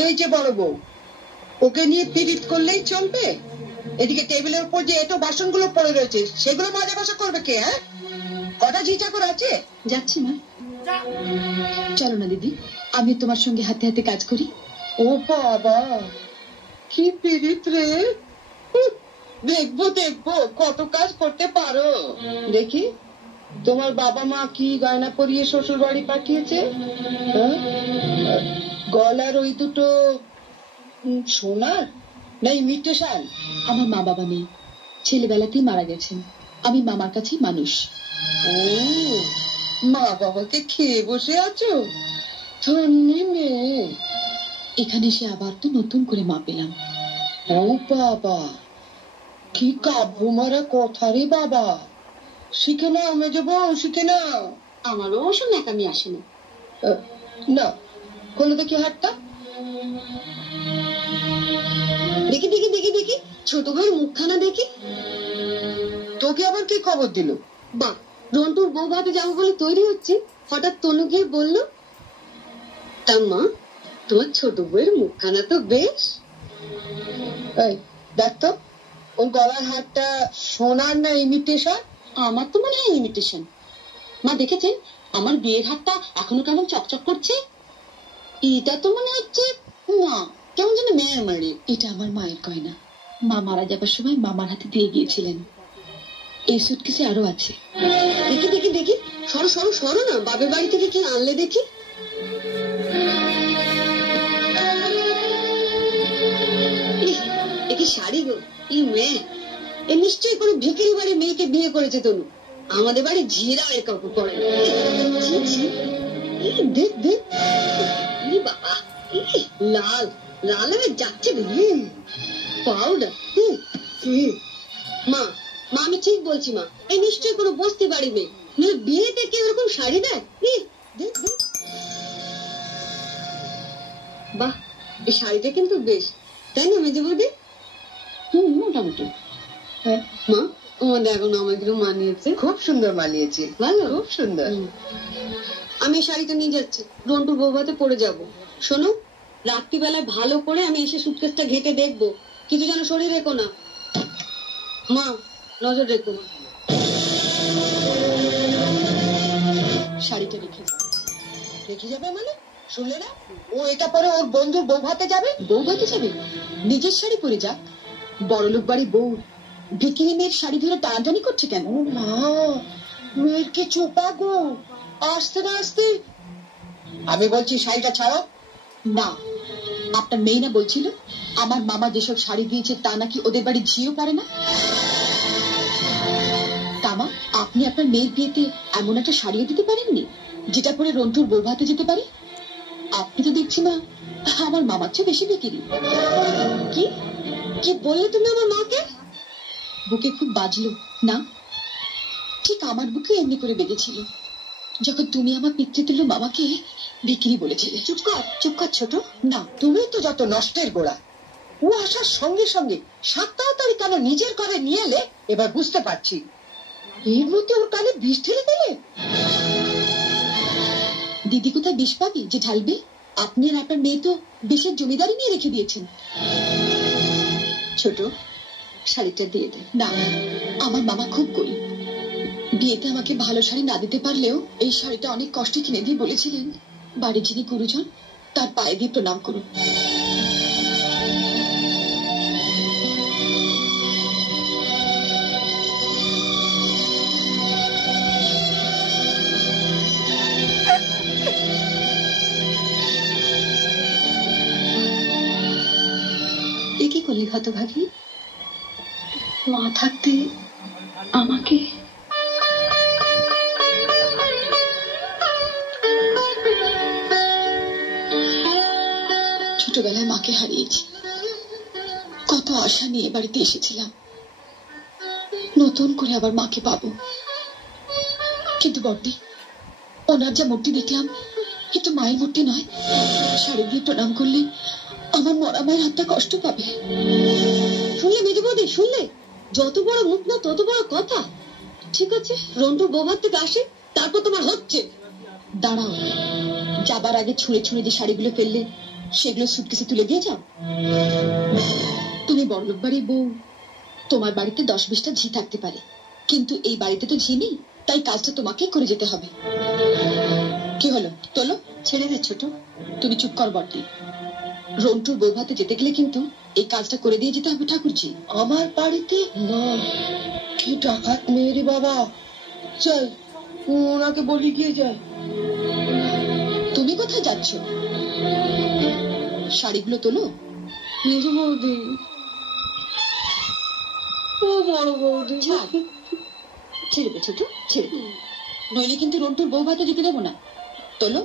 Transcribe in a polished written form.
এই যে বড় বউ, ওকে নিয়ে পীড়িত করলেই চলবে? এদিকে টেবিলের উপর যে এটো বাসনগুলো পড়ে রয়েছে সেগুলো মাজা ঘষা করবে কে? হ্যাঁ, কটা ঝি চাকর আছে? যাচ্ছি না, চলো না দিদি, আমি তোমার সঙ্গে হাতে হাতে কাজ করি। ও বাবা, কি পীড়িত রে! দেখবো দেখবো কত কাজ করতে পারো। দেখি তোমার বাবা মা কি গয়না পরিয়ে শ্বশুর বাড়ি পাঠিয়েছে। গলার ওই দুটো সোনার না ইমিটেশন? আমার মা বাবা নেই, ছেলেবেলাতেই মারা গেছেন। আমি মামার কাছেই মানুষ। ও, মা বাবাকে খেয়ে বসে আছো? ধন্যি মেয়ে। এখানে এসে আবার তো নতুন করে মা পেলাম। ও বাবা, কি কাব্য মারা কথা রে বাবা। শিখে নাও মেজো বউ, শিখে নাও। আমারও ওসব ন্যাকামি আসে না। না, খোলো দেখি হাতটা। দেখি দেখি দেখি দেখি, ছোট ভাইয়ের মুখখানা দেখি। তোকে আবার কি খবর দিল? বা, রন্টুর বউ ভাতে যাবো বলে তৈরি হচ্ছে, হঠাৎ তনু গিয়ে বললো, তা মা, তোমার ছোট বউয়ের মুখখানা তো বেশ। এই দেখ তো, ওর গলার হারটা সোনার না ইমিটেশন? আমার তো মনে হয় ইমিটেশন। মা দেখেছেন আমার বিয়ের হাতটা এখনো কেমন চকচক করছে? এটা তো মনে হচ্ছে না, কেমন যেন মেয়ের মারি। এটা আমার মায়ের গয়না, মা মারা যাবার সময় মামার হাতে দিয়ে গিয়েছিলেন। এই সুটকেসে আরো আছে। দেখি দেখি দেখি, সরো সরো সরো না, বাবের বাড়ি থেকে কি আনলে দেখি। কি শাড়ি গো, ই মেয়ে, এ নিশ্চয়ই কোনো ভিখিরি বাড়ির মেয়েকে বিয়ে করেছে তনু। আমাদের বাড়ি ঝিরা এর কাপড় পরে। দেখ দেখ, বাবা লাল লাল হয়ে যাচ্ছে পাউডার। মা মা, আমি ঠিক বলছি মা, এই নিশ্চয়ই কোনো বস্তি বাড়ি মেয়ে, নইলে বিয়েতে কি ওরকম শাড়ি দেয়? দেখ দেখ, বাহ, এই শাড়িটা কিন্তু বেশ, তাই না মেজে বৌদি? মোটামুটি। হ্যাঁ মা, আমাদের এখন আমাকে মানিয়েছে, খুব সুন্দর মানিয়েছে, ভালো, খুব সুন্দর। আমি শাড়িটা নিয়ে যাচ্ছি, রন্টুর বউ ভাতে পরে যাব। শোনো, রাত্রিবেলায় ভালো করে আমি এসে সুটকেসটা ঘেটে দেখবো, কিছু যেন শরীর রেখো না। মা, নজর রেখো। শাড়িটা রেখে যাবে মানে? শুনলে না, ও এটা পরে ওর বন্ধুর বউ ভাতে যাবে। বউ ভাতে যাবে? নিজের শাড়ি পরে যাক। বড়লোক বাড়ি বউ ভিকিরি মেয়ের শাড়ি ধরে টানাটানি করছে কেন? ও মা, মেয়ের কি চোপা গো, আস্তে না আস্তে। আমি বলছি শাড়িটা ছাড়ো। না, আপনার মেয়ে না বলছিল আমার মামা যেসব শাড়ি দিয়েছে তা নাকি ওদের বাড়ি ঝিও পারে না। তামা, আপনি আপনার মেয়ের বিয়েতে এমন একটা শাড়িও দিতে পারেননি যেটা পরে রন্টুর বউ ভাতে যেতে পারে? আপনি তো দেখছি না আমার মামার চেয়ে বেশি বিক্রি। কি কি বললে তুমি আমার মাকে? বুকে খুব বাজলো না? ঠিক আমার বুকে এমনি করে বেঁধেছিল যখন তুমি আমার পিতৃতুল্য মামাকে বিক্রি বলেছিলে। চুপ কর ছোট। না, তুমি তো যত নষ্টের গোড়া। ও আসার সঙ্গে সঙ্গে 7 তাড়াতাড়ি কেন নিজের ঘরে নিয়ে এলে এবার বুঝতে পারছি। এর মধ্যে ওর কানে বিষ ঢেলে দিলে। দিদি কোথায় বিষ পাবি যে ঢালবে? আপনি আর আপনার মেয়ে তো বিষের জমিদারি নিয়ে রেখে দিয়েছেন। ছোট, শাড়িটা দিয়ে দে। না, আমার মামা খুব গরিব, বিয়েতে আমাকে ভালো শাড়ি না দিতে পারলেও এই শাড়িটা অনেক কষ্টে কিনে দিয়ে বলেছিলেন বাড়ির যিনি গুরুজন তার পায়ে দিয়ে প্রণাম করুন। এ কি করলি হতভাগী? মা থাকতে আমাকে ছোটবেলায় মাকে হারিয়েছি, কত আশা নিয়ে বাড়িতে এসেছিলাম, নতুন করে আবার মাকে পাবো। কিন্তু বড়দি, ওনার যা মূর্তি দেখলাম এ তো মায়ের মূর্তি নয়। শাড়ি দিয়ে প্রণাম করলে আমার মরা মায়ের হাতটা কষ্ট পাবে। শুনলে মেজে বৌদি, শুনলে? যত বড় মুখ না তত বড় কথা। ঠিক আছে, রন্টুর বৌভাত থেকে আসে, তারপর তোমার হচ্ছে। দাঁড়াও, যাবার আগে ছুঁড়ে ছুঁড়ে যে শাড়িগুলো ফেললে সেগুলো সুটকেসে তুলে দিয়ে যাও। তুমি বড়লোক বাড়ির বউ, তোমার বাড়িতে 10-20টা ঝি থাকতে পারে, কিন্তু এই বাড়িতে তো ঝি নেই, তাই কাজটা তোমাকে করে যেতে হবে। কি হলো, তোলো। ছেড়ে দে ছোট। তুমি চুপ কর বড়দি। রন্টুর বউ ভাতে যেতে গেলে কিন্তু এই কাজটা করে দিয়ে যেতে হবে ঠাকুরজি। আমার বাড়িতে না, কি ডাকাত মেয়েরে বাবা। চল ওনাকে বলি গিয়ে যায়। তুমি কোথায় যাচ্ছ? শাড়িগুলো তোলো। মেজো বৌদি, ও বড় বৌদি, ছেড়ে দে ছোট, ছেড়ে দে, নইলে কিন্তু রন্টুর বউ ভাতে যেতে দেবো না। তোলো।